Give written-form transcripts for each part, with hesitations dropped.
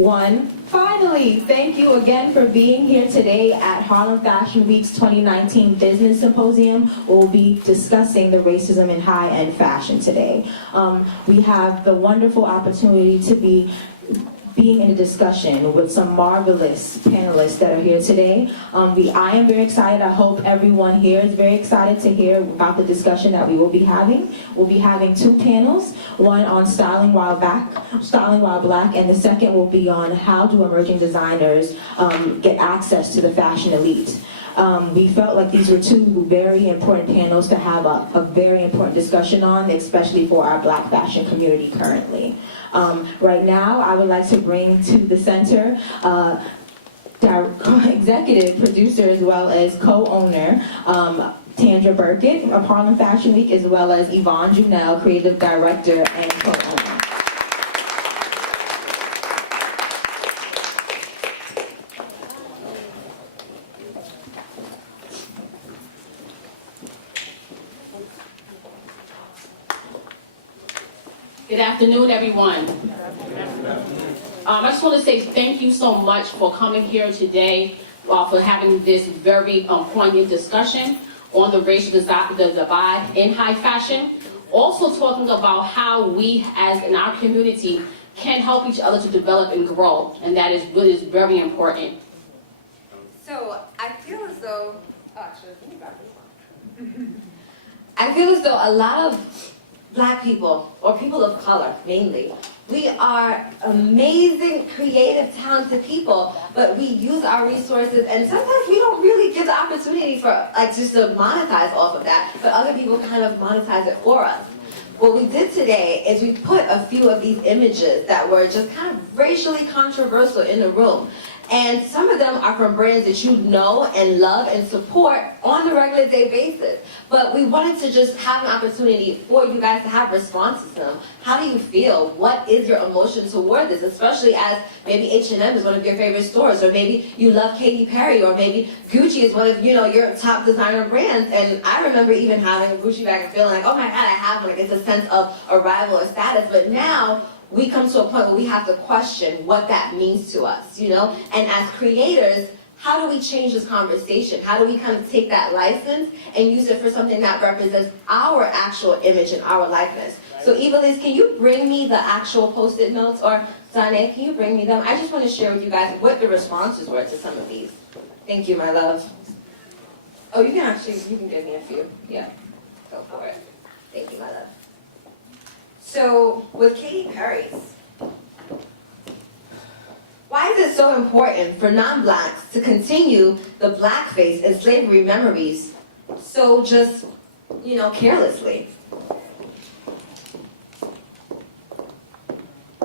1. Finally, thank you again for being here today at Harlem Fashion Week's 2019 Business Symposium. We'll be discussing the racism in high-end fashion today. We have the wonderful opportunity to be being in a discussion with some marvelous panelists that are here today. I am very excited. I hope everyone here is very excited to hear about the discussion that we will be having. We'll be having 2 panels, one on styling while black, and the second will be on how do emerging designers get access to the fashion elite. We felt like these were 2 very important panels to have a very important discussion on, especially for our black fashion community currently. Right now, I would like to bring to the center executive producer as well as co-owner, Tandra Burkett of Harlem Fashion Week, as well as Yvonne Junell, creative director and co-owner. Good afternoon, everyone. I just want to say thank you so much for coming here today, for having this very poignant discussion on the racial divide in high fashion. Also talking about how we, as in our community, can help each other to develop and grow, and that is really very important. So I feel as though, I feel as though a lot of Black people, or people of color mainly, we are amazing, creative, talented people, but we use our resources, and sometimes we don't really get the opportunity for, just to monetize off of that, but other people kind of monetize it for us. What we did today is we put a few of these images that were just kind of racially controversial in the room. And some of them are from brands that you know and love and support on a regular day basis. But we wanted to just have an opportunity for you guys to have responses to them. How do you feel? What is your emotion toward this? Especially as maybe H&M is one of your favorite stores, or maybe you love Katy Perry, or maybe Gucci is one of your top designer brands. And I remember even having a Gucci bag and feeling like, oh my God, I have one. Like, it's a sense of arrival or status. But now, we come to a point where we have to question what that means to us, And as creators, how do we change this conversation? How do we kind of take that license and use it for something that represents our actual image and our likeness? So Evelise, can you bring me the actual Post-it notes? Or Zane, can you bring me them? I just want to share with you guys what the responses were to some of these. Thank you, my love. Oh, you can give me a few. Yeah, go for it. Thank you, my love. So, with Katy Perry's, why is it so important for non-blacks to continue the blackface and slavery memories so just, carelessly?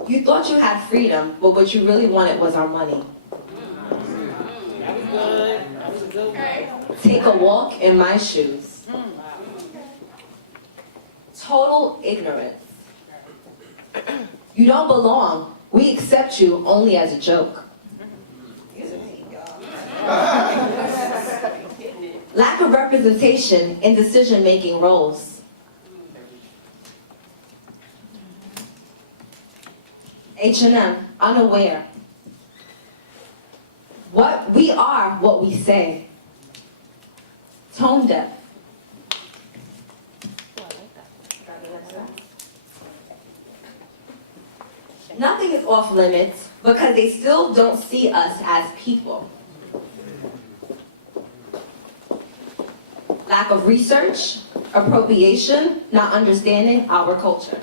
You thought you had freedom, but what you really wanted was our money. That was good. That was a good one. Take a walk in my shoes. Total ignorance. You don't belong. We accept you only as a joke. Lack of representation in decision-making roles. H&M, unaware. We are what we say. Tone deaf. Nothing is off limits because they still don't see us as people. Lack of research, appropriation, not understanding our culture.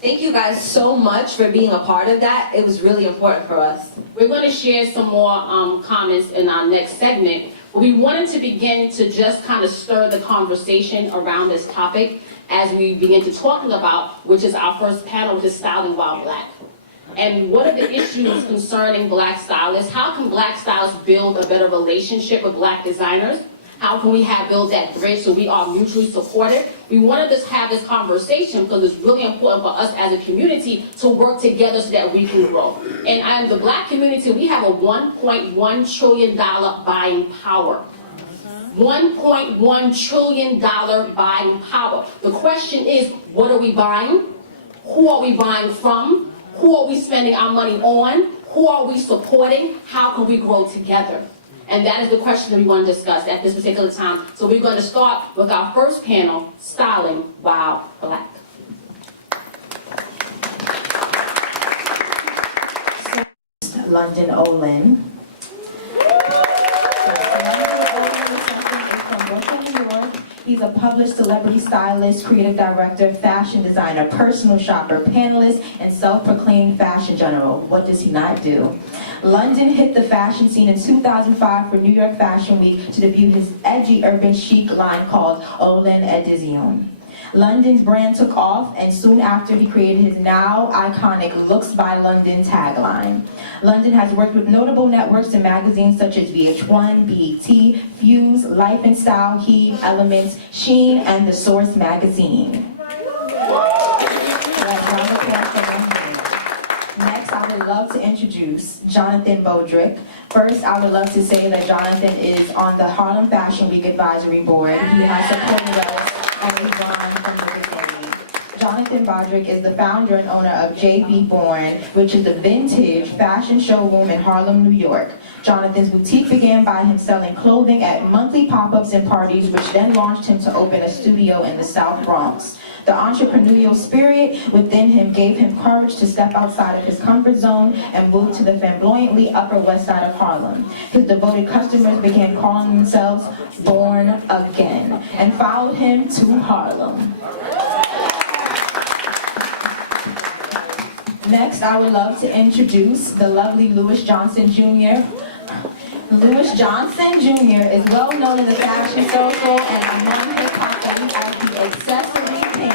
Thank you guys so much for being a part of that. It was really important for us. We're going to share some more comments in our next segment. But we wanted to begin to just kind of stir the conversation around this topic as we begin to talking about, which is our first panel, which is Styling While Black. And what are the issues concerning Black stylists? How can Black stylists build a better relationship with Black designers? How can we build that bridge so we are mutually supported? We wanted to have this conversation because it's really important for us as a community to work together so that we can grow. And in the Black community, we have a $1.1 trillion buying power. $1.1 trillion buying power. The question is, what are we buying? Who are we buying from? Who are we spending our money on? Who are we supporting? How can we grow together? And that is the question that we want to discuss at this particular time. So we're going to start with our first panel, Styling While Black. London Olin. From Brooklyn, New York. He's a published celebrity stylist, creative director, fashion designer, personal shopper, panelist, and self-proclaimed fashion general. What does he not do? London hit the fashion scene in 2005 for New York Fashion Week to debut his edgy urban chic line called Olin Edition. London's brand took off, and soon after he created his now iconic Looks by London tagline. London has worked with notable networks and magazines such as VH1, BET, Fuse, Life and Style, Heat, Elements, Sheen, and The Source magazine. Next, I would love to introduce Jonathan Bodrick. First, I would love to say that Jonathan is on the Harlem Fashion Week Advisory Board. He has supported us and we've gone from the beginning. Jonathan Bodrick is the founder and owner of JB Born, which is a vintage fashion showroom in Harlem, New York. Jonathan's boutique began by him selling clothing at monthly pop-ups and parties, which then launched him to open a studio in the South Bronx. The entrepreneurial spirit within him gave him courage to step outside of his comfort zone and move to the flamboyantly Upper West Side of Harlem. His devoted customers began calling themselves Born Again and followed him to Harlem. Next, I would love to introduce the lovely Louis Johnson Jr. Louis Johnson Jr. is well known in the fashion circle and among hip-hop fans as the Accessory King.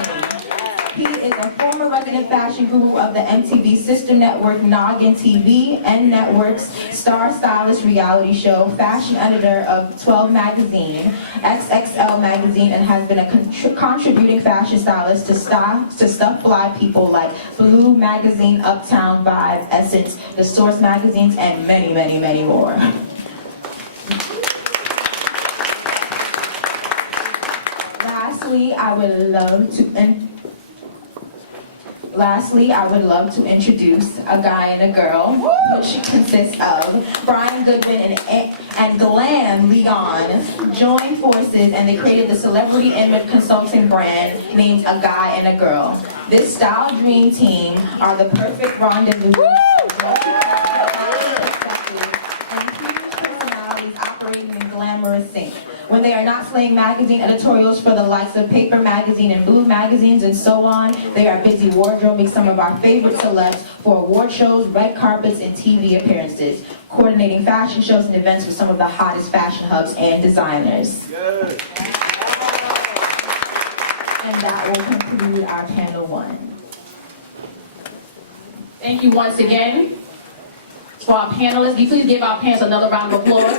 He is a former resident fashion guru of the MTV Sister Network, Noggin TV, and Network's Star Stylist reality show, fashion editor of 12 Magazine, XXL Magazine, and has been a contributing fashion stylist to stuff fly people like Blue Magazine, Uptown Vibe, Essence, The Source magazines, and many, many, many more. Lastly, I would love to introduce a guy and a girl, which consists of Brian Goodwin and Glam Leon joined forces, and they created the celebrity image consulting brand named A Guy and a Girl. This style dream team are the perfect rendezvous operating in glamorous sync. When they are not slaying magazine editorials for the likes of Paper Magazine and Blue magazines and so on, they are busy wardrobing some of our favorite celebs for award shows, red carpets, and TV appearances, coordinating fashion shows and events with some of the hottest fashion hubs and designers. Good. And that will conclude our panel one. Thank you once again. For our panelists, can you please give our panelists another round of applause?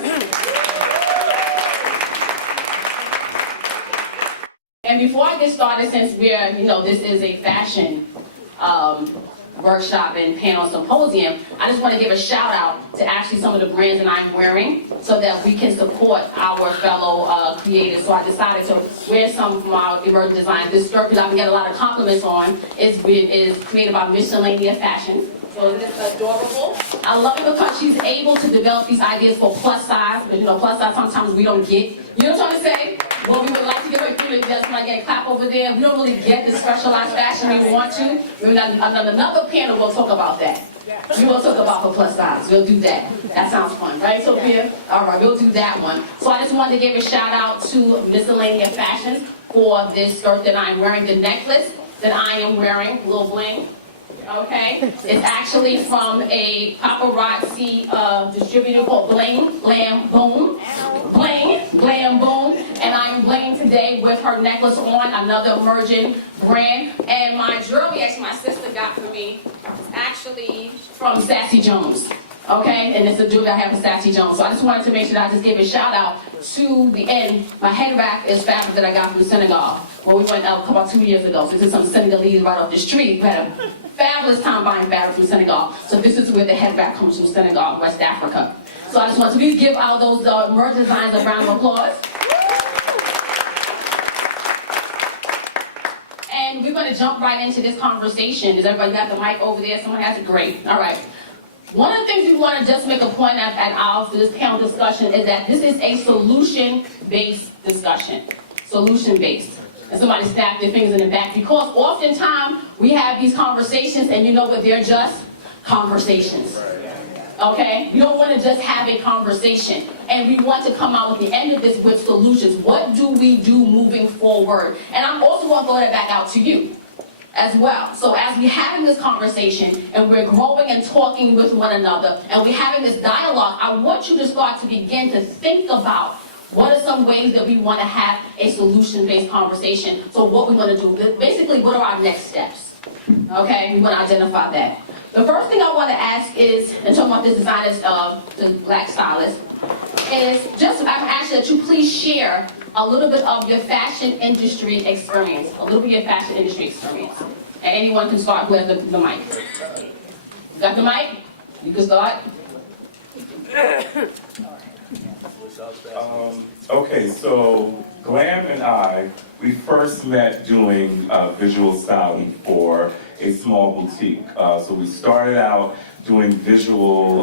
And before I get started, since we're, this is a fashion workshop and panel symposium, I just want to give a shout out to actually some of the brands that I'm wearing so that we can support our fellow creators. So I decided to wear some from our emerging designs. This skirt, because I can get a lot of compliments on, is created by Miscellanea Fashion. So isn't this adorable? I love it because she's able to develop these ideas for plus size, but plus size sometimes we don't get. You know what I'm trying to say? Well, we would like to give her a few just when I get a clap over there. We don't really get the specialized fashion we want to. Another panel will talk about that. We will talk about for plus size. We'll do that. That sounds fun, right, Sophia? All right, we'll do that one. So I just wanted to give a shout out to Miscellanea Fashions for this skirt that I'm wearing, the necklace that I am wearing, little bling. Okay, it's actually from a paparazzi distributor called Bling Glam Boom. Bling Glam Boom. And I'm bling today with her necklace on, another emerging brand. And my jewelry, actually my sister got for me, actually from Sassy Jones. Okay, and it's a jewelry I have from Sassy Jones. So I just wanted to make sure that I just give a shout out to the end. My head wrap is fabric that I got from Senegal. Well, we went out about 2 years ago. So this is some Senegalese right off the street. We had a fabulous time buying fabric from Senegal. So this is where the head wrap comes from, Senegal, West Africa. So I just want to please give all those merch designs a round of applause. And we're going to jump right into this conversation. Does everybody got the mic over there? Someone has it? Great. All right. One of the things we want to just make a point at for this panel discussion is that this is a solution-based discussion. Solution-based. And somebody snapped their fingers in the back because oftentimes we have these conversations and you know what, they're just conversations. Okay? You don't want to just have a conversation. And we want to come out at the end of this with solutions. What do we do moving forward? And I'm also going to throw that back out to you as well. So as we're having this conversation and we're growing and talking with one another and we're having this dialogue, I want you to start to begin to think about what are some ways that we want to have a solution-based conversation. So what we want to do, basically what are our next steps? Okay, we want to identify that. The first thing I want to ask is, and talking about this designers, the black stylist, is I'm asking that you please share a little bit of your fashion industry experience. And anyone can start who has the mic. You got the mic? You can start. Okay, so Glam and I, we first met doing visual styling for a small boutique. So we started out doing visual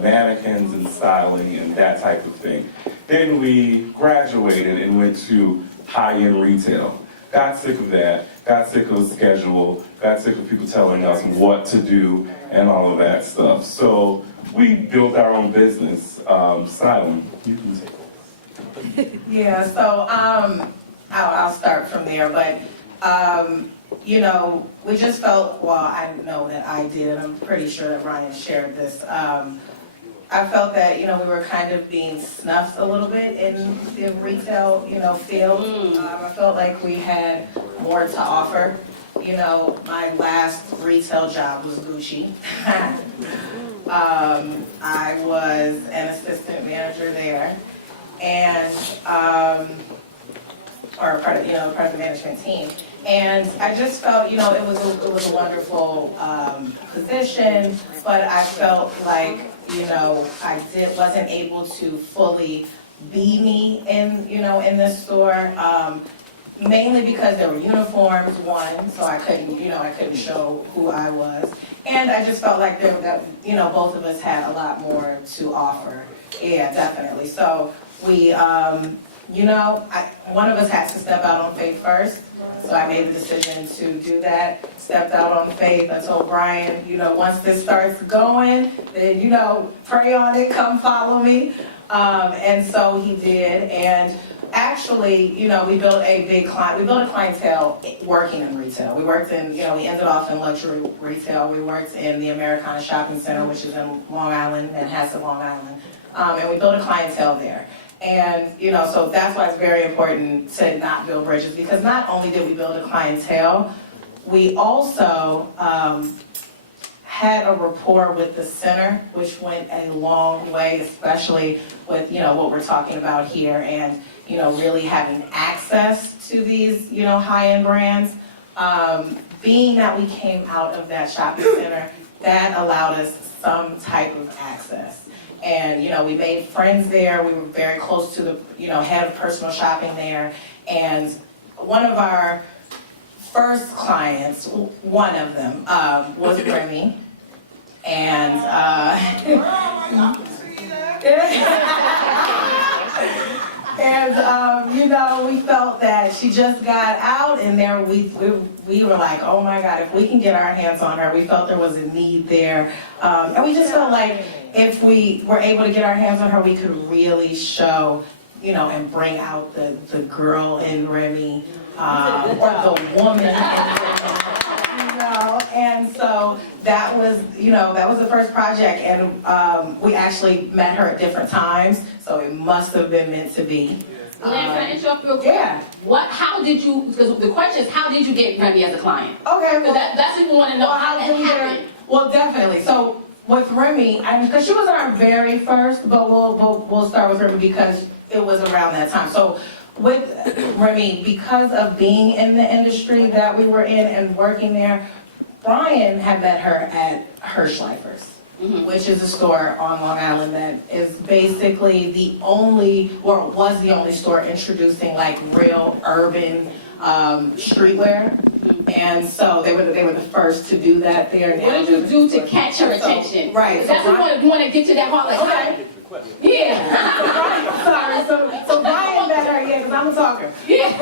mannequins and styling and that type of thing. Then we graduated and went to high-end retail. Got sick of that, got sick of the schedule, got sick of people telling us what to do and all of that stuff. So we built our own business, styling. You can take it. Yeah, so I'll start from there, but you know, we just felt, well, I know that I did, and I'm pretty sure that Ryan shared this. I felt that, you know, we were kind of being snuffed a little bit in the retail, you know, field. I felt like we had more to offer. You know, my last retail job was Gucci. I was an assistant manager there, and or part of the management team. And I just felt, you know, it was a wonderful position, but I felt like, you know, I wasn't able to fully be me in this store. Mainly because there were uniforms, one, so I couldn't show who I was. And I just felt like both of us had a lot more to offer. Yeah, definitely. So we, one of us had to step out on faith first. So I made the decision to do that, stepped out on faith. I told Brian, once this starts going, then, pray on it, come follow me. And so he did. And actually, we built a clientele working in retail. We worked in, we ended off in luxury retail. We worked in the Americana Shopping Center, which is in Long Island, Manhasset, Long Island. And we built a clientele there. And, so that's why it's very important to not build bridges, because not only did we build a clientele, we also had a rapport with the center, which went a long way, especially with, what we're talking about here, and, really having access to these, high-end brands. Being that we came out of that shopping center, that allowed us some type of access. And, we made friends there. We were very close to the, head of personal shopping there. And one of our first clients, one of them, was Remy. And, we felt that she just got out, and there we were like, oh my God, if we can get our hands on her, we felt there was a need there. And we just felt like if we were able to get our hands on her, we could really show, and bring out the girl in Remy, or the woman in Remy. And so that was the first project, and we actually met her at different times, so it must have been meant to be. Can I interrupt real quick? Yeah. How did you, because the question is, how did you get Remy as a client? Okay. Well, that's what we want to know, how that happened. Well, definitely. So with Remy, because she wasn't our very first, but we'll start with Remy because it was around that time. So with Remy, because of being in the industry that we were in and working there, Brian had met her at Hirschleifer's, which is a store on Long Island that is basically was the only store introducing like real urban streetwear. And so they were the first to do that there. What did you do to catch her attention? Right. That's what you want to get to that part. Like, Okay. Yeah. Sorry, so Brian met her, yeah, because I'm a talker. Yeah.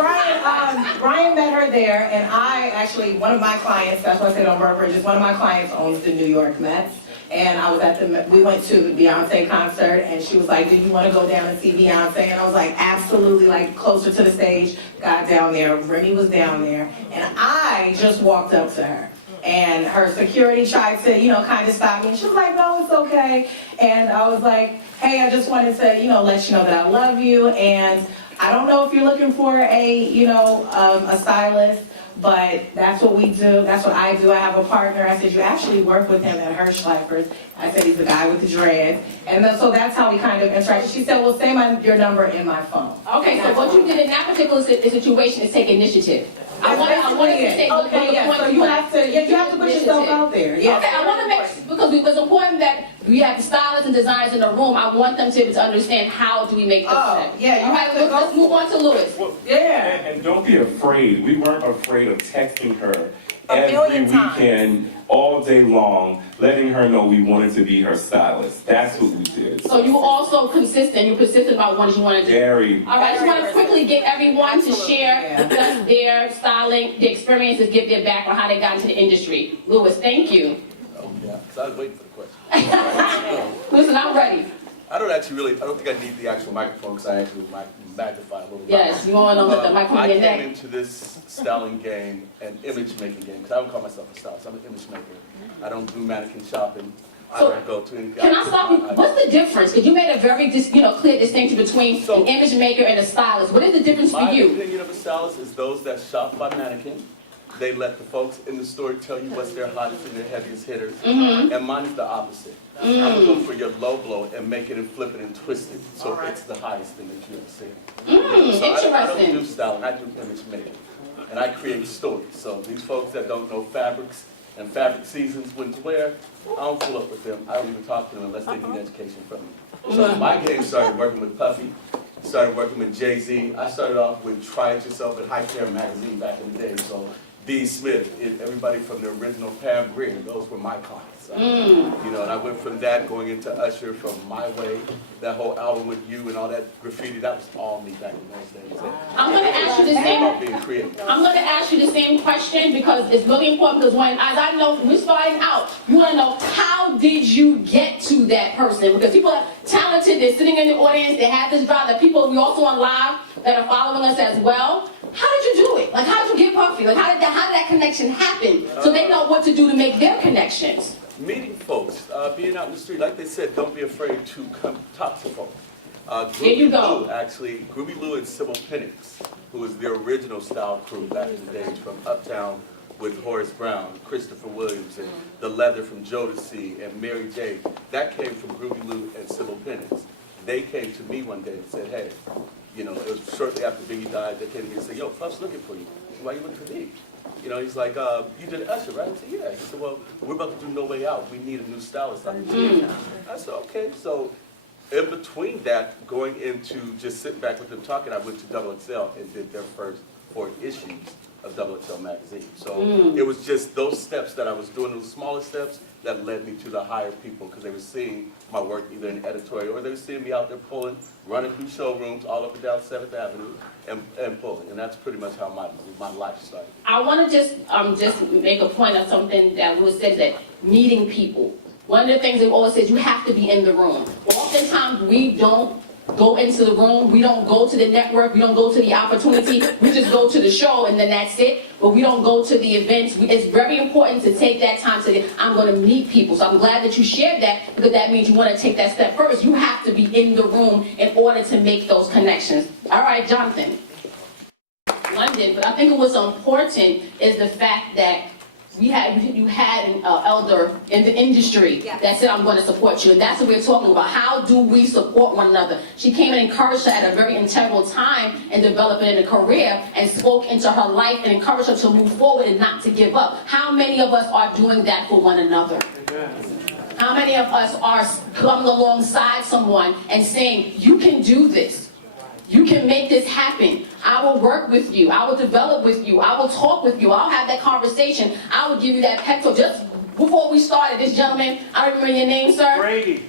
Brian met her there, and I actually, one of my clients, that's why I said on Burr Bridges, one of my clients owns the New York Mets. And I was we went to the Beyonce concert, and she was like, do you want to go down and see Beyonce? And I was like, absolutely, like closer to the stage, got down there, Remy was down there, and I just walked up to her. And her security tried to, kind of stop me. And she was like, no, it's okay. And I was like, hey, I just wanted to, let you know that I love you. And I don't know if you're looking for a stylist, but that's what we do. That's what I do. I have a partner. I said, you actually work with him at Hirschleifer's. I said, he's the guy with the dreads. And so that's how we kind of interacted. She said, well, say your number in my phone. Okay, so what you did in that particular situation is take initiative. I want to say, okay, yeah, so you have to put yourself out there. Yes. Okay, I want to make, because it was important that we have the stylists and designers in the room. I want them to be able to understand how do we make this step. Yeah, you have to go. Let's move on to Louis. Yeah. And don't be afraid. We weren't afraid of texting her A every million times. weekend, all day long, letting her know we wanted to be her stylist. That's what we did. So you were also consistent. You're persistent about what you want to do. Very. All right, I just want to quickly get everyone to share with us their styling, their experiences, give their background, how they got into the industry. Louis, thank you. Oh, yeah. So I was waiting for the question. Listen, I'm ready. I don't think I need the actual microphone because I actually magnify a little bit. Yes, you want to put the microphone I in your came neck. into this styling game and image making game because I don't call myself a stylist. I'm an image maker. I don't do mannequin shopping. I So, don't go to any. Can I stop you? What's the difference? Because you made a very clear distinction between an image maker and a stylist. What is the difference for My you? opinion of a stylist is those that shop by mannequin. They let the folks in the store tell you what's their hottest and their heaviest hitters. And mine is the opposite. I'm gonna go for your low blow and make it and flip it and twist it so it's the highest thing that you ever see. So I don't do Interesting. styling, I do image making. And I create stories. So these folks that don't know fabrics and fabric seasons, when to wear, I don't pull up with them. I don't even talk to them unless they need education from me. So my game started working with Puffy, started working with Jay-Z. I started off with Try It Yourself at High Care magazine back in the day. So B. Smith, everybody from the original Pam Grier, those were my clients. And I went from that going into Usher, from My Way, that whole album with You and all that graffiti, that was all me back in those days. I'm going to ask you the same. About being creative. I'm going to ask you the same question because it's really important. Because as I know, we're starting out. You want to know, how did you get to that person? Because people are talented. They're sitting in the audience. They have this drive. That people we also on live that are following us as well. How did you do it? Like, how did you get Puffy? Like, how did that connection happen? So they know what to do to make their connections. Meeting folks, being out in the street, like they said, don't be afraid to come talk to folks. There you go. Groovy Lou and Sybil Penix, who was the original style crew back in the days from Uptown with Horace Brown, Christopher Williams, and The Leather from Jodeci, and Mary J. That came from Groovy Lou and Sybil Penix. They came to me one day and said, hey, it was shortly after Biggie died, they came to me and said, yo, Puff's looking for you. Why are you looking for me? He's like, you did Usher, right? I said, yeah. He said, well, we're about to do No Way Out. We need a new stylist. I said, okay. So in between that, going into just sitting back with them talking, I went to Double XL and did their first 4 issues of Double XL magazine. So it was just those steps that I was doing, those smaller steps, that led me to the higher people because they were seeing my work either in editorial or they were seeing me out there pulling, running through showrooms all up and down 7th Avenue and pulling. And that's pretty much how my life started. I want to just make a point of something that Louis said, that meeting people. One of the things they've always said, you have to be in the room. Oftentimes we don't go into the room, we don't go to the network, we don't go to the opportunity, we just go to the show and then that's it, but we don't go to the events. It's very important to take that time to say, I'm going to meet people. So I'm glad that you shared that, because that means you want to take that step first. You have to be in the room in order to make those connections. All right, Jonathan. London, but I think what's important is the fact that you had an elder in the industry that said, I'm going to support you. And that's what we're talking about. How do we support one another? She came and encouraged her at a very integral time in developing a career and spoke into her life and encouraged her to move forward and not to give up. How many of us are doing that for one another? How many of us are coming alongside someone and saying, you can do this? You can make this happen. I will work with you. I will develop with you. I will talk with you. I'll have that conversation. I will give you that pep talk. Just before we started, this gentleman, I don't remember your name, sir.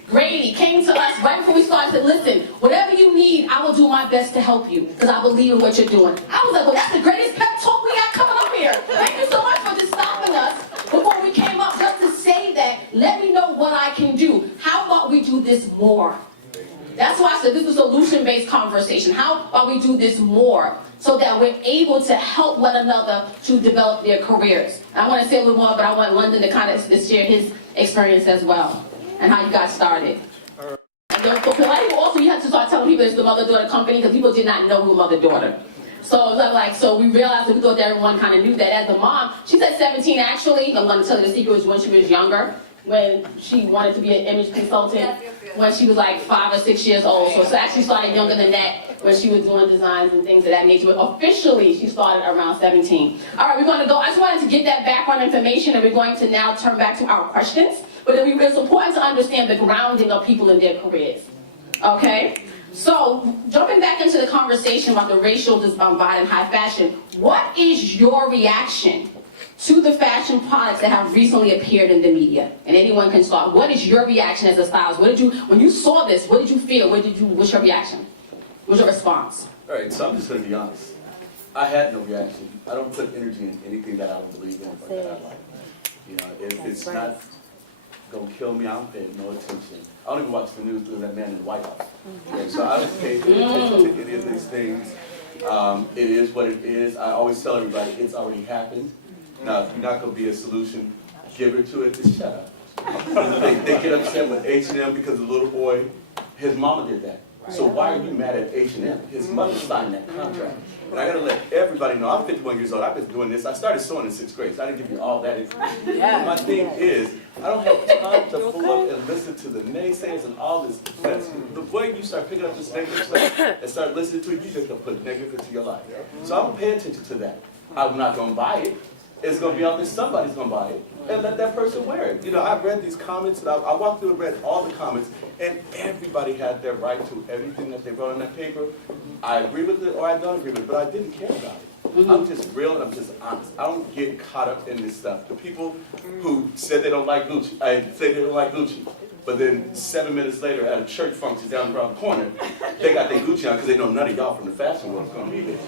Grady came to us right before we started and said, listen, whatever you need, I will do my best to help you because I believe in what you're doing. I was like, well, that's the greatest pep talk we got coming up here. Thank you so much for just stopping us before we came up just to say that. Let me know what I can do. How about we do this more? That's why I said this is a solution-based conversation. How about we do this more so that we're able to help one another to develop their careers? And I want to say a little more, but I want London to kind of share his experience as well and how you got started. And for polite people also, you have to start telling people it's the mother-daughter company because people did not know who mother-daughter. So so we realized that we thought that everyone kind of knew that. As a mom, she's at 17 actually. I'm going to tell you the secret was when she was younger, when she wanted to be an image consultant. When she was like 5 or 6 years old. So she actually started younger than that when she was doing designs and things of that nature. But officially, she started around 17. All right, we're going to go. I just wanted to get that background information, and we're going to now turn back to our questions. But it's important to understand the grounding of people in their careers. Okay? So, jumping back into the conversation about the racial divide in high fashion, what is your reaction to the fashion products that have recently appeared in the media? And anyone can start. What is your reaction as a stylist? When you saw this, what did you feel? What's your reaction? What's your response? All right, so I'm just going to be honest. I had no reaction. I don't put energy in anything that I don't believe in or that I like. You know, if it's not going to kill me, I don't pay no attention. I don't even watch the news because that man in the White House. And so I don't pay any attention to any of these things. It is what it is. I always tell everybody it's already happened. Now, if you're not going to be a solution giver to it, just shut up. They get upset with H&M because the little boy, his mama did that. So why are you mad at H&M? His mother signed that contract. And I got to let everybody know, I'm 51 years old. I've been doing this. I started sewing in 6th grade, so I didn't give you all that information. But my thing is, I don't have time to pull up and listen to the naysayers and all this. The way you start picking up this negative stuff and start listening to it, you just going to put negative into your life. So I'm going to pay attention to that. I'm not going to buy it. It's going to be out there, somebody's going to buy it, and let that person wear it. You know, I've read these comments, and I walked through and read all the comments, and everybody had their right to everything that they wrote on that paper. I agree with it or I don't agree with it, but I didn't care about it. I'm just real and I'm just honest. I don't get caught up in this stuff. The people who said they don't like Gucci, I say they don't like Gucci. But then 7 minutes later at a church function down around the corner, they got their Gucci on because they know none of y'all from the fashion world is going to be there.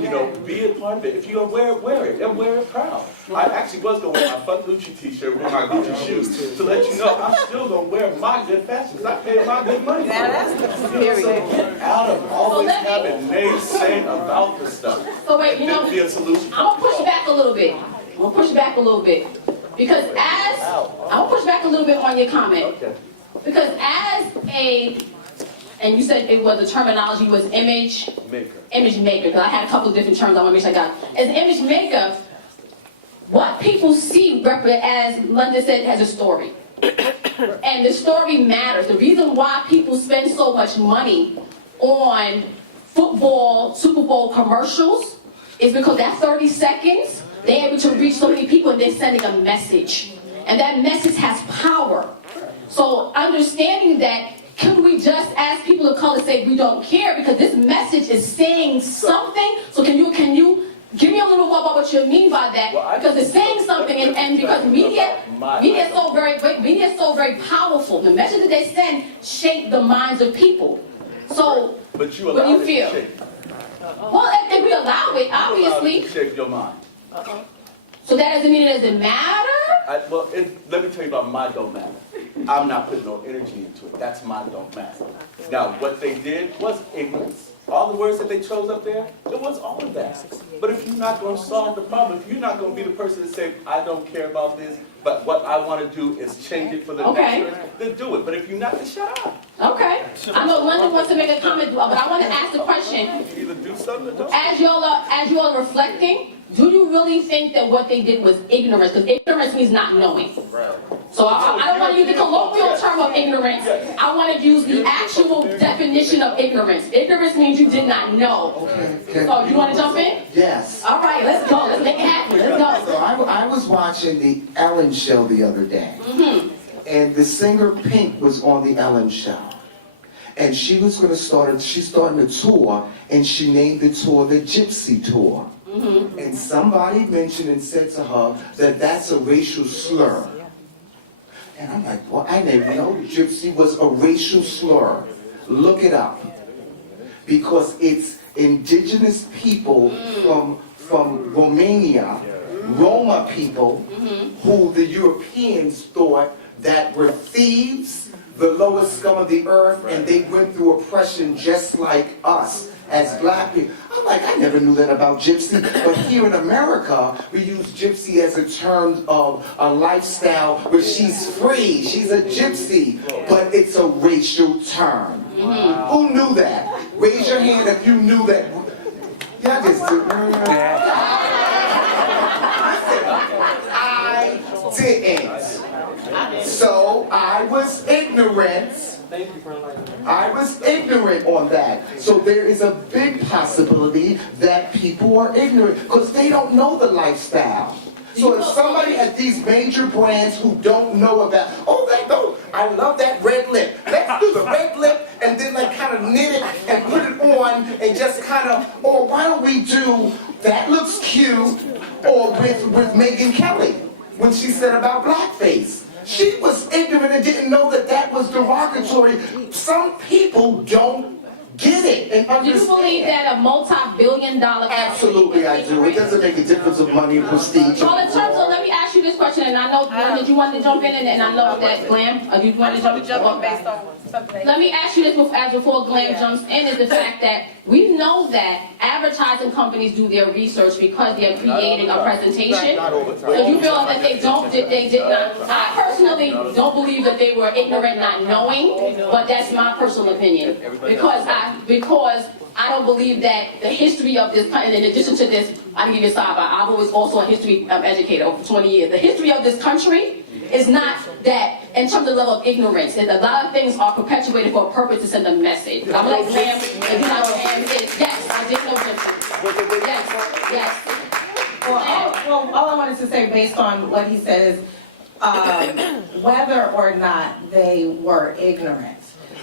You know, be a part of it. If you're going to wear it, and wear it proud. I actually was going to wear my Fuck Gucci t-shirt with my Gucci shoes to let you know I'm still going to wear my good fashion because I paid my good money. Yeah, that's the So get out of always having naysaying about the stuff. So wait, you know, be a solution. I'm going to push back a little bit. Because I'm going to push back a little bit on your comment. Okay. Because and you said it was, the terminology was image maker. Because I had a couple of different terms I want to make sure I got. As an image maker, what people see, as London said, has a story. And the story matters. The reason why people spend so much money on football, Super Bowl commercials is because that 30 seconds, they're able to reach so many people and they're sending a message. And that message has power. So understanding that, can we just, as people of color, say we don't care because this message is saying something? So can you give me a little more about what you mean by that? Because it's saying something, and because media is so very powerful. The message that they send shape the minds of people. So But you what do allow you it feel? to shape. Well, if we allow it, obviously. You allow it to shape your mind. So that doesn't mean it doesn't matter? Let me tell you about my don't matter. I'm not putting no energy into it. That's my don't matter. Now, what they did was ignorance. All the words that they chose up there, it was all of that. But if you're not going to solve the problem, if you're not going to be the person to say, I don't care about this, but what I want to do is change it for the next person, then do it. But if you're not, then shut up. Okay. I know London wants to make a comment, but I want to ask the question. You either do something or don't. As y'all are reflecting, do you really think that what they did was ignorance? Because ignorance means not knowing. So I don't want to use the colloquial term of ignorance. I want to use the actual definition of ignorance. Ignorance means you did not know. Okay. So you want to jump in? Yes. All right, let's go. Let's make it happen. Let's So go. I was watching the Ellen show the other day, and the singer Pink was on the Ellen show. and she was going to she's starting a tour, and she named the tour the Gypsy Tour. And somebody mentioned and said to her that that's a racial slur. And I'm like, well, I didn't know gypsy was a racial slur. Look it up. Because it's indigenous people from Romania, Roma people, who the Europeans thought that were thieves, the lowest scum of the earth, and they went through oppression just like us as black people. I'm like, I never knew that about gypsy, but here in America, we use gypsy as a term of a lifestyle where she's free, she's a gypsy, but it's a racial term. Who knew that? Raise your hand if you knew that. Y'all just I didn't. So I was ignorant. I was ignorant on that. So there is a big possibility that people are ignorant because they don't know the lifestyle. So if somebody at these major brands who don't know about, oh, they don't, I love that red lip. Let's do the red lip and then like kind of knit it and put it on and just kind of, or why don't we do, that looks cute, or with Megyn Kelly when she said about blackface. She was ignorant and didn't know that that was derogatory. Some people don't get it and understand. Do you believe that a multi-billion-dollar company... Absolutely, I do. It doesn't make a difference of money and prestige. Well, in terms of, let me ask you this question, and I know, Glenn, that you wanted to jump in, and I know that, Glenn, you wanted to jump in based on something. Let me ask you this before Glenn jumps in, is the fact that we know that advertising companies do their research because they're creating a presentation. So you feel that they did not, I personally don't believe that they were ignorant not knowing, but that's my personal opinion. Because I don't believe that the history of this, and in addition to this, I can give you a sidebar, I've always also a history educator over 20 years. The history of this country is not that, in terms of level of ignorance, and a lot of things are perpetuated for a purpose to send a message. I'm like, Lamb, if you're not Lamb, yes, I did know Gypsy. Yes. Well, all I wanted to say based on what he said is whether or not they were ignorant,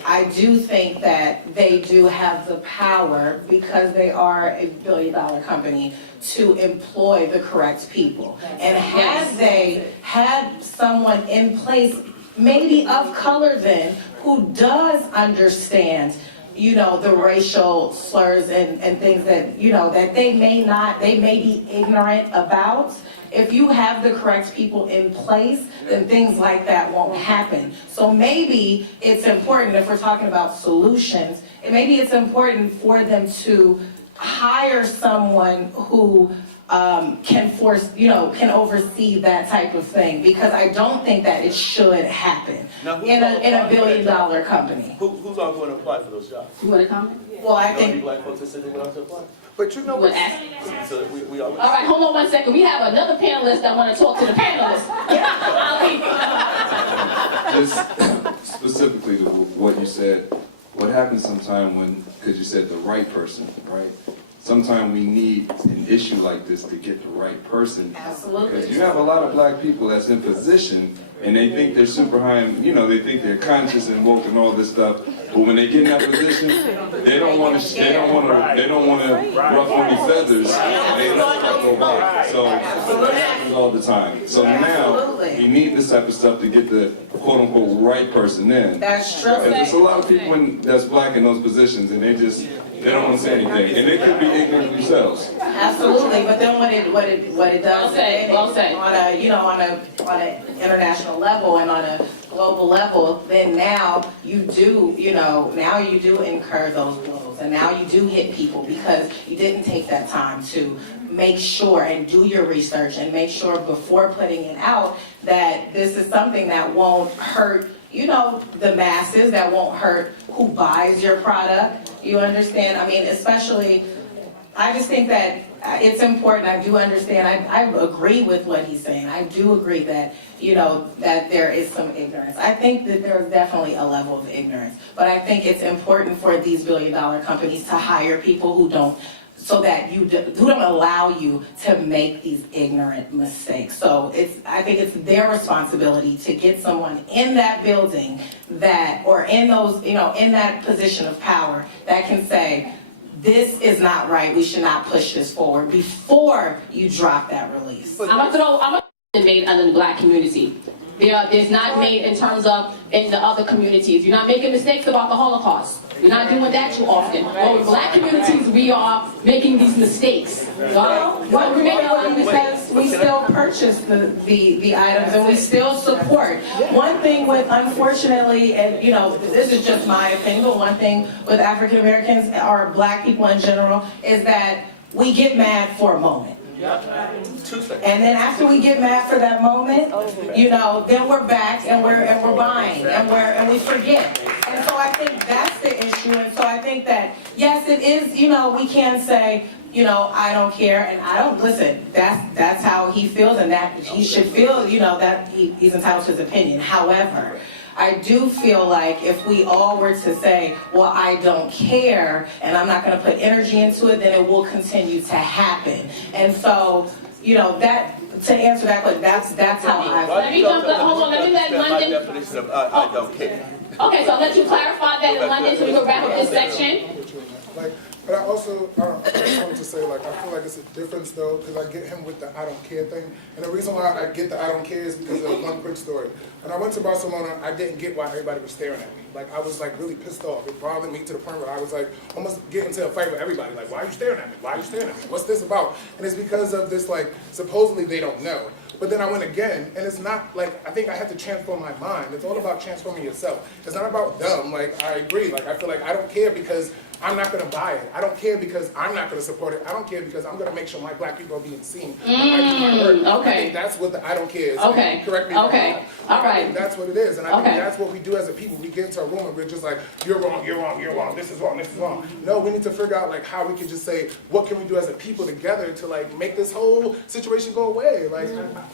I do think that they do have the power, because they are a billion-dollar company, to employ the correct people. And had they had someone in place, maybe of color then, who does understand, you know, the racial slurs and things that, you know, that they may be ignorant about. If you have the correct people in place, then things like that won't happen. So maybe it's important, if we're talking about solutions, maybe it's important for them to hire someone who can oversee that type of thing, because I don't think that it should happen in a billion-dollar company. Who's all going to apply for those jobs? You want to comment? Well, I think Any black folks that said they want to apply? But you know You what? want to ask? So we all. All right, hold on 1 second. We have another panelist that want to talk to the panelists. Just specifically to what you said, what happens sometime when, because you said the right person, right? Sometimes we need an issue like this to get the right person. absolutely. Because you have a lot of black people that's in position, and they think they're super high, and, you know, they think they're conscious and woke and all this stuff. But when they get in that position, they don't want to ruffle any feathers. They let stuff go by. So that happens all the time. So now you need this type of stuff to get the quote unquote right person in. That's true. Because there's a lot of people that's black in those positions, and they don't want to say anything, and they could be ignorant themselves. Absolutely, but then what it does Well said. on an international level and on a global level, then now you do incur those blows, and now you do hit people because you didn't take that time to make sure and do your research and make sure before putting it out that this is something that won't hurt, you know, the masses, that won't hurt who buys your product. You understand? I mean, especially, I just think that it's important. I do understand. I agree with what he's saying. I do agree that, you know, that there is some ignorance. I think that there's definitely a level of ignorance. But I think it's important for these billion-dollar companies to hire people who don't so that who don't allow you to make these ignorant mistakes. So I think it's their responsibility to get someone in that building that, or in those, you know, in that position of power that can say, this is not right, we should not push this forward before you drop that release. I'm gonna made under the Black community. There's not made in terms of in the other communities. You're not making mistakes about the Holocaust. You're not doing that too often. But with Black communities, we are making these mistakes. Well, we make it because we still purchase the items and we still support. One thing with, unfortunately, and you know, this is just my opinion, but one thing with African Americans or Black people in general is that we get mad for a moment. And then after we get mad for that moment, you know, then we're back and we're buying and we forget. And so I think that's the issue. And so I think that yes, it is. You know, we can say, you know, I don't care and I don't listen. That's how he feels, and that he should feel. You know, that he's entitled to his opinion. However, I do feel like if we all were to say, well, I don't care, and I'm not going to put energy into it, then it will continue to happen. And so, you know, that, to answer that question, that's how I feel. Let me jump, hold on, let me let My London. definition of I don't care. Okay, so I'll let you clarify that in London so we can wrap up this section. Like, but I also, I just wanted to say, like, I feel like it's a difference, though, because I get him with the I don't care thing. And the reason why I get the I don't care is because of one quick story. When I went to Barcelona, I didn't get why everybody was staring at me. Like, I was, like, really pissed off. It bothered me to the point where I was, like, almost getting into a fight with everybody. Like, why are you staring at me? Why are you staring at me? What's this about? And it's because of this, like, supposedly they don't know. But then I went again, and it's not, like, I think I had to transform my mind. It's all about transforming yourself. It's not about them. Like, I agree. Like, I feel like I don't care because I'm not going to buy it. I don't care because I'm not going to support it. I don't care because I'm going to make sure my Black people are being seen. I think that's what the I don't care is. Okay. Correct me if I'm wrong. All right. I think that's what it is. And I think that's what we do as a people. We get into a room and we're just like, you're wrong, you're wrong, you're wrong, this is wrong, this is wrong. No, we need to figure out like how we can just say, what can we do as a people together to like make this whole situation go away? Like,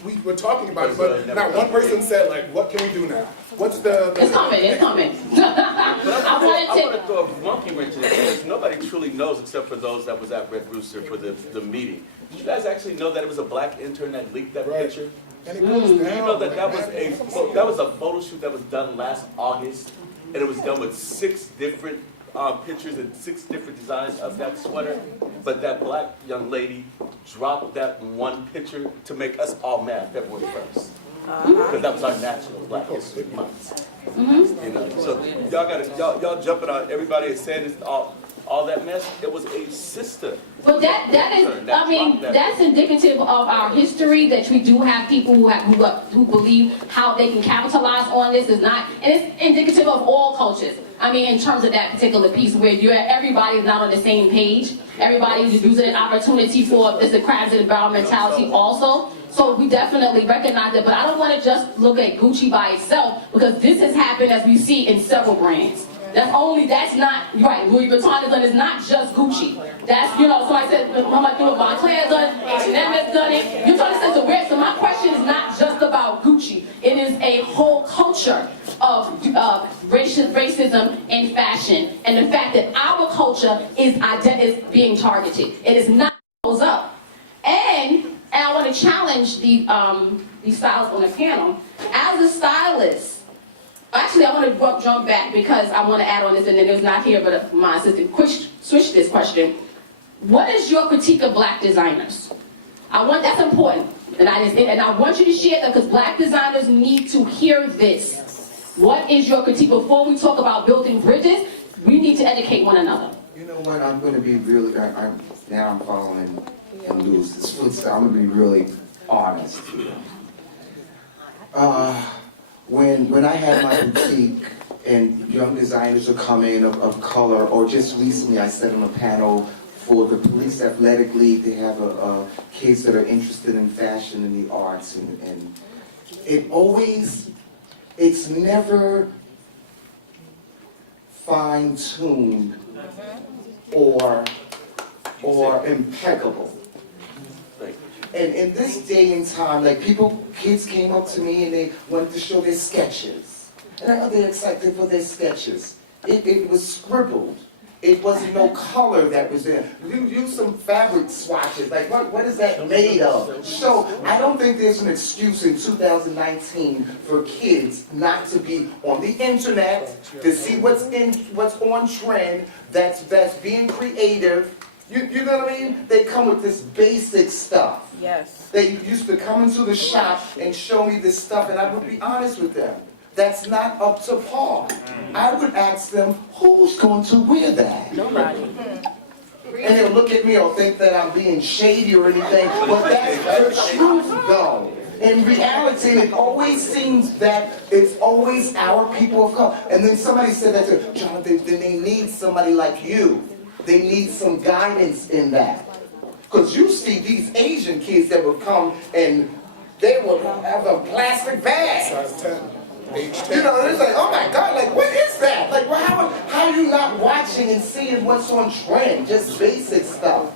we were talking about it, but not one person said like, what can we do now? What's the... It's coming, it's coming. I want to throw a monkey wrench in it because nobody truly knows except for those that was at Red Rooster for the meeting. Did you guys actually know that it was a Black intern that leaked that picture? And it goes Did down. you know that was a photo shoot that was done last August, and it was done with 6 different pictures and 6 different designs of that sweater, but that Black young lady dropped that one picture to make us all mad February 1st. Because that was our National Black History Month. You know, so y'all jumping on everybody is saying this all that mess. It was a sister. But that is, I mean, that's indicative of our history, that we do have people who believe how they can capitalize on this is not, and it's indicative of all cultures. I mean, in terms of that particular piece where everybody is not on the same page, everybody is using an opportunity for this crabs in the barrel mentality also. So we definitely recognize it, but I don't want to just look at Gucci by itself because this has happened as we see in several brands. That's not, right, Louis Vuitton has done, it's not just Gucci. That's, you know, somebody said, Montclair done, H&M has done it. You're trying to say, so my question is not just about Gucci. It is a whole culture of racism in fashion, and the fact that our culture is being targeted. It is not goes up. And I want to challenge these stylists on the panel. As a stylist, actually, I want to jump back because I want to add on this, and then it's not here, but my assistant switched this question. What is your critique of Black designers? That's important, and I want you to share that because Black designers need to hear this. What is your critique? Before we talk about building bridges, we need to educate one another. You know what? I'm going to be really. Now I'm following and Lewis's footsteps. I'm going to be really honest here. When I had my boutique and young designers would come in of color, or just recently I sat on a panel for the Police Athletic League. They have kids that are interested in fashion and the arts, and it's never fine-tuned or impeccable. And in this day and time, like kids came up to me and they wanted to show their sketches. And I know they're excited for their sketches. It was scribbled. it wasn't no color that was in. You use some fabric swatches, like what is that made of? So I don't think there's an excuse in 2019 for kids not to be on the internet, to see what's on trend, that's being creative. You know what I mean? They come with this basic stuff. Yes. They used to come into the shop and show me this stuff, and I would be honest with them. That's not up to par. I would ask them, who's going to wear that? Nobody. And they'll look at me or think that I'm being shady or anything, but that's the truth though. In reality, it always seems that it's always our people of color. And then somebody said that to Jonathan, then they need somebody like you. They need some guidance in that. Because you see these Asian kids that would come and they would have a plastic bag. Size 10, age 10. You know, and it's like, oh my God, like what is that? Like how are you not watching and seeing what's on trend? Just basic stuff.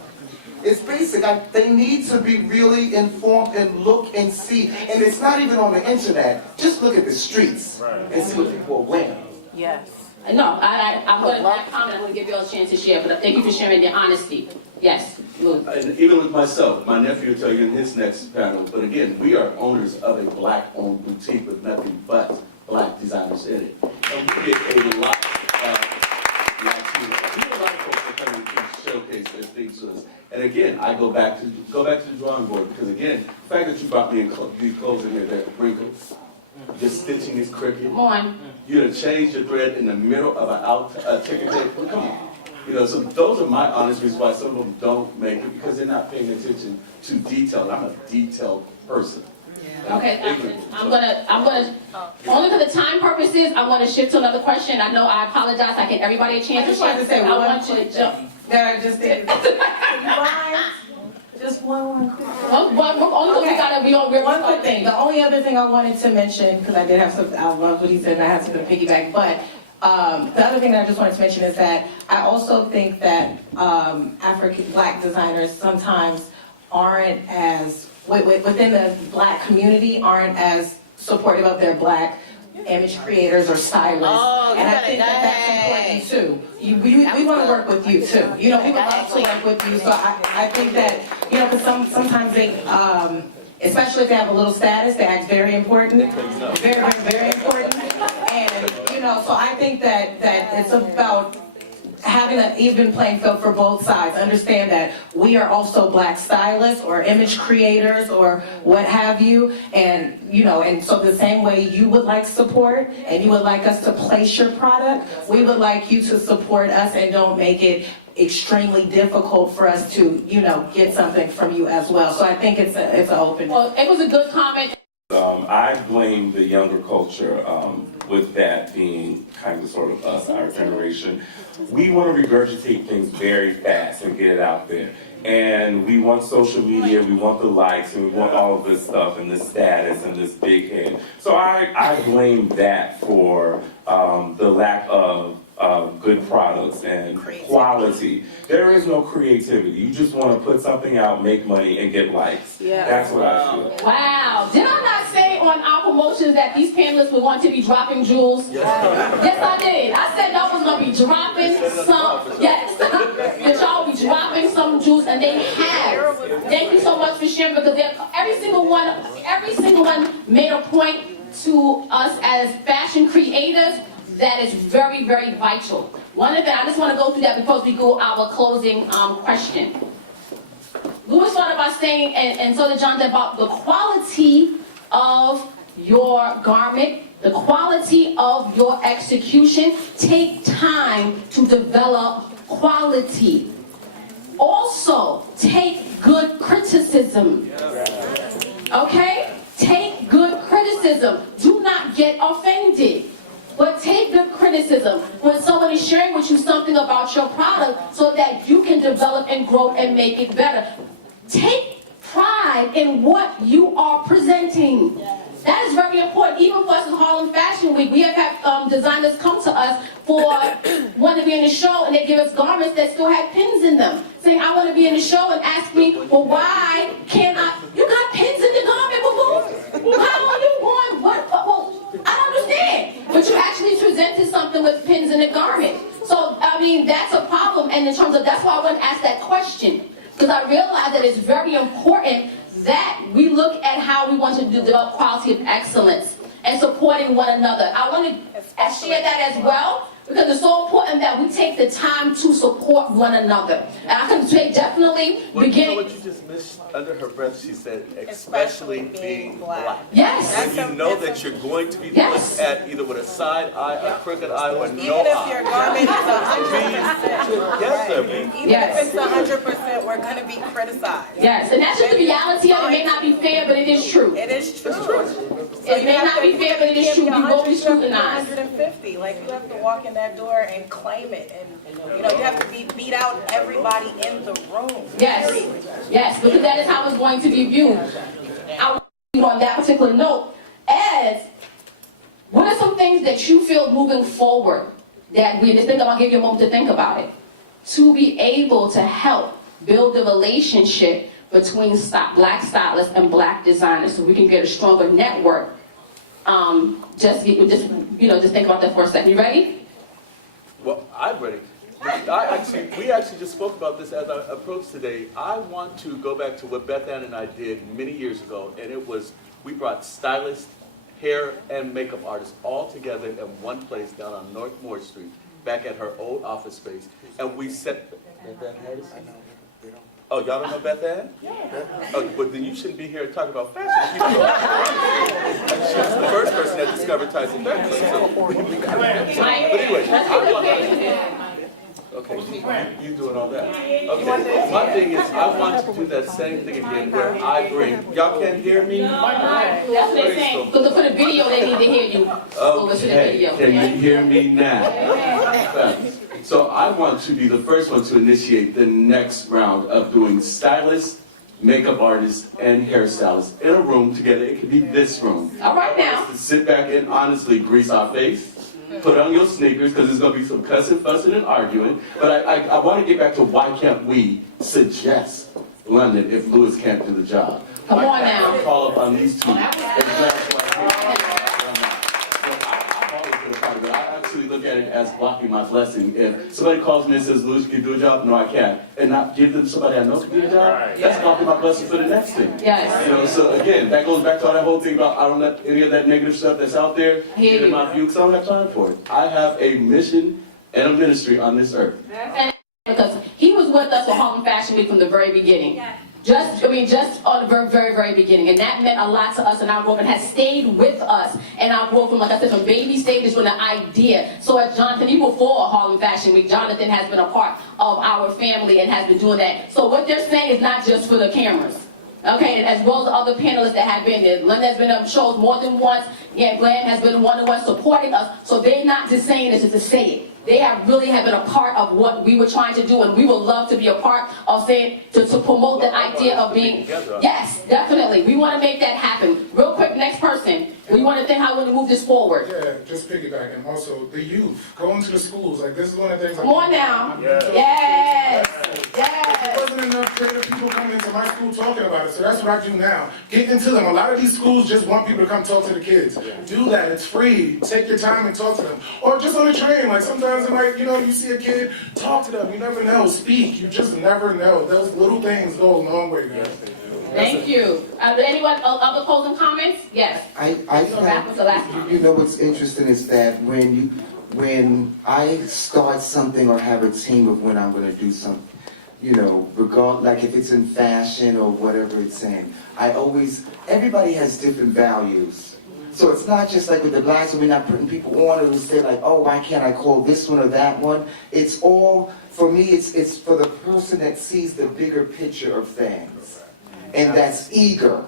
It's basic. They need to be really informed and look and see. And it's not even on the internet. Just look at the streets and see what people are wearing. Yes. No, I'm going to comment. I'm going to give you all a chance to share, but thank you for sharing your honesty. Yes, Lou. And even with myself, my nephew will tell you in his next panel, but again, we are owners of a black-owned boutique with nothing but black designers in it. And we get a lot of Latino, we get a lot of folks that come and showcase their things to us. And again, I go back to the drawing board, because again, the fact that you brought me in these clothes in here that are wrinkles, your stitching is crooked. Come on. You done changed your thread in the middle of a ticker tape. Come on. You know, so those are my honest reasons why some of them don't make it, because they're not paying attention to detail. I'm a detailed person. Okay, I'm gonna, only for the time purposes, I want to shift to another question. I know I apologize, I give everybody a chance to share. I want you to jump. That I just did. Just one quick thing. Only because we gotta be on real. One quick thing. The only other thing I wanted to mention, because I did have some, I love what he said, and I have something to piggyback, but the other thing that I just wanted to mention is that I also think that African black designers sometimes aren't as, within the black community, aren't as supportive of their black image creators or stylists. And I think that that's important too. We want to work with you too. You know, we would love to work with you. So I think that, you know, because sometimes they, especially if they have a little status, they act very important. Very, very, very important. And, you know, so I think that it's about having an even playing field for both sides. Understand that we are also black stylists or image creators or what have you, and you know, and so the same way you would like support and you would like us to place your product, we would like you to support us and don't make it extremely difficult for us to, you know, get something from you as well. So I think it's an open. Well, it was a good comment. I blame the younger culture with that being kind of sort of us, our generation. We want to regurgitate things very fast and get it out there. And we want social media, we want the likes, and we want all of this stuff and this status and this big head. So I blame that for the lack of good products and quality. There is no creativity. You just want to put something out, make money, and get likes. Yeah. That's what I feel. Wow. Did I not say on our promotions that these panelists would want to be dropping jewels? Yes, I did. I said y'all was going to be dropping some, yes. That y'all would be dropping some jewels, and they have. Thank you so much for sharing, because every single one made a point to us as fashion creators that is very, very vital. One of them, I just want to go through that before we go our closing question. Louis started by saying, and so did John, about the quality of your garment, the quality of your execution. Take time to develop quality. Also, take good criticism. Okay? Take good criticism. Do not get offended. But take good criticism when someone is sharing with you something about your product so that you can develop and grow and make it better. Take pride in what you are presenting. That is very important. Even for us in Harlem Fashion Week, we have had designers come to us for wanting to be in the show, and they give us garments that still have pins in them, saying, I want to be in the show, and ask me, well, why can't I? You got pins in the garment, boo-boo? How are you going? Well, I don't understand. But you actually presented something with pins in the garment. So I mean, that's a problem, and in terms of, that's why I want to ask that question, because I realize that it's very important that we look at how we want to develop quality of excellence and supporting one another. I want to share that as well, because it's so important that we take the time to support one another. And I can say definitely Well, you know beginning. what you just missed? Under her breath, she said, especially being black. Yes. When you know that you're going to be Yes. looked at either with a side eye, a crooked eye, or no Even if your eye. garment is 100%, Together, even Yes. if it's 100%, we're gonna be criticized. Yes, and that's just the reality of it. It may not be fair, but it is true. It is true. It may not be fair, but it is true. We will be scrutinized. 150, like you have to walk in that door and claim it, and you know you have to beat out everybody in the room. Yes, yes, because that is how it's going to be viewed. I want to on that particular note, as what are some things that you feel moving forward that we just think I'll give you a moment to think about it, to be able to help build the relationship between black stylists and black designers, so we can get a stronger network. Just think about that for a second. You ready? well, I'm ready. We actually just spoke about this as I approached today. I want to go back to what Beth Ann and I did many years ago, and it was, we brought stylists, hair and makeup artists all together in one place down on North Moore Street, back at her old office space, and we set. Oh, y'all don't know Beth Ann? Yeah. Oh, but then you shouldn't be here talking about fashion. You know. She's the first person that discovered Tyson Beckford. So. But anyway, okay, you doing all that. Okay, my thing is, I want to do that same thing again where I bring, y'all can't hear me? That's what they're saying. Because for the video, they need to hear you. Okay, can you hear me now? So I want to be the first one to initiate the next round of doing stylists, makeup artists, and hairstylists in a room together. It could be this room. All right I want now. us to sit back and honestly grease our face, put on your sneakers, because there's going to be some cussing, fussing, and arguing. But I want to get back to why can't we suggest London if Lewis can't do the job? Come on Why can't now. we call up on these two? I actually look at it as blocking my blessing. If somebody calls me and says, Louis, can you do a job? No, I can't. And not give them somebody I know can do a job, that's blocking my blessing for the next thing. Yes. You know, so again, that goes back to that whole thing about I don't let any of that negative stuff that's out there get in my view, because I don't have time for it. I have a mission and a ministry on this earth. And because he was with us for Harlem Fashion Week from the very beginning. Just on the very, very, very beginning. And that meant a lot to us in our growth and has stayed with us in our growth from, like I said, from baby stages from the idea. So as Jonathan, even before Harlem Fashion Week, Jonathan has been a part of our family and has been doing that. So what they're saying is not just for the cameras. Okay, and as well as the other panelists that have been there. London has been on shows more than once. Yeah, Glam has been one-on-one supporting us. So they're not just saying this just to say it. They have been a part of what we were trying to do, and we would love to be a part of saying, to promote the idea of being, yes, definitely. We want to make that happen. Real quick, next person. We want to think how we want to move this forward. Yeah, just piggybacking. Also, the youth, going to the schools. Like, this is one of the things. Come on now. Yes. There wasn't enough creative people coming into my school talking about it, so that's what I do now. Get into them. A lot of these schools just want people to come talk to the kids. Do that. It's free. Take your time and talk to them. Or just on the train. Like, sometimes it might, you see a kid, talk to them. You never know. Speak. You just never know. Those little things go a long way, guys. Thank you. Anyone other closing comments? Yes. I That was the last one. you know what's interesting is that when I start something or have a team of when I'm going to do something, like if it's in fashion or whatever it's in, everybody has different values. So it's not just like with the blacks, we're not putting people on and we say like, oh, why can't I call this one or that one? It's all, for me, it's for the person that sees the bigger picture of things. And that's eager,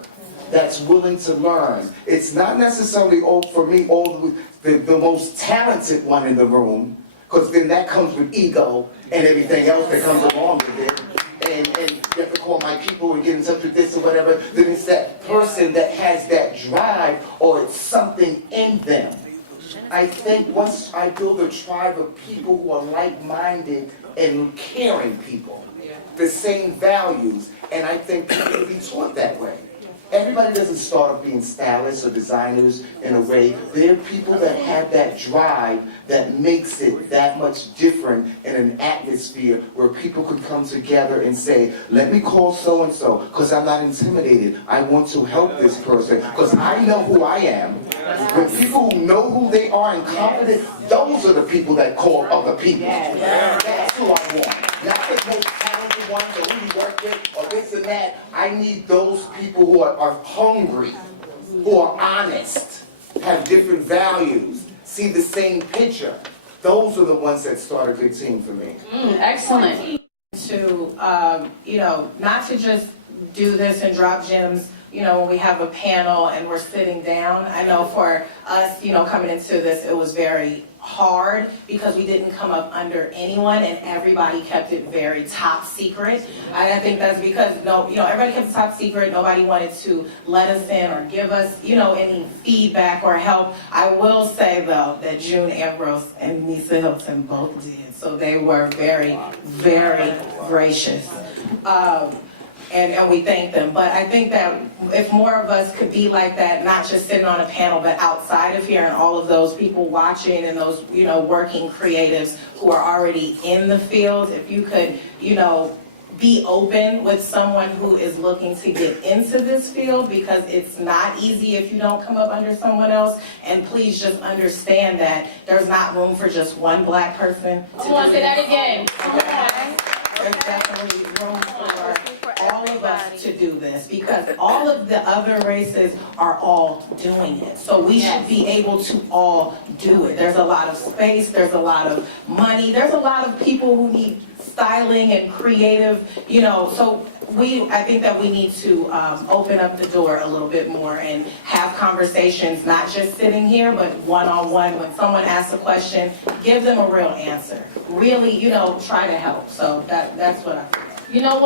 that's willing to learn. It's not necessarily, for me, the most talented one in the room, because then that comes with ego and everything else that comes along with it. And you have to call my people and get in touch with this or whatever. Then it's that person that has that drive or it's something in them. I think once I build a tribe of people who are like-minded and caring people, the same values, and I think people will be taught that way. Everybody doesn't start off being stylists or designers in a way. There are people that have that drive that makes it that much different in an atmosphere where people could come together and say, let me call so-and-so because I'm not intimidated. I want to help this person because I know who I am. When people who know who they are and confident, those are the people that call other people. That's who I want. Not the most talented ones or who you work with or this and that. I need those people who are hungry, who are honest, have different values, see the same picture. Those are the ones that start a good team for me. Excellent. To, you know, not to just do this and drop gems, you know, when we have a panel and we're sitting down. I know for us, you know, coming into this, it was very hard because we didn't come up under anyone and everybody kept it very top secret. I think that's because, everybody kept it top secret. Nobody wanted to let us in or give us, any feedback or help. I will say, though, that June Ambrose and Nisa Hilton both did. So they were very, very gracious. And we thank them. But I think that if more of us could be like that, not just sitting on a panel, but outside of here and all of those people watching and those, working creatives who are already in the field, if you could, be open with someone who is looking to get into this field, because it's not easy if you don't come up under someone else. And please just understand that there's not room for just one Black person. Come on, say that again. Come on. There's definitely room for all of us to do this, because all of the other races are all doing it. So we should be able to all do it. There's a lot of space, there's a lot of money, there's a lot of people who need styling and creative, so I think that we need to open up the door a little bit more and have conversations, not just sitting here, but one-on-one. When someone asks a question, give them a real answer. Really, try to help. So that's what I think. You know what?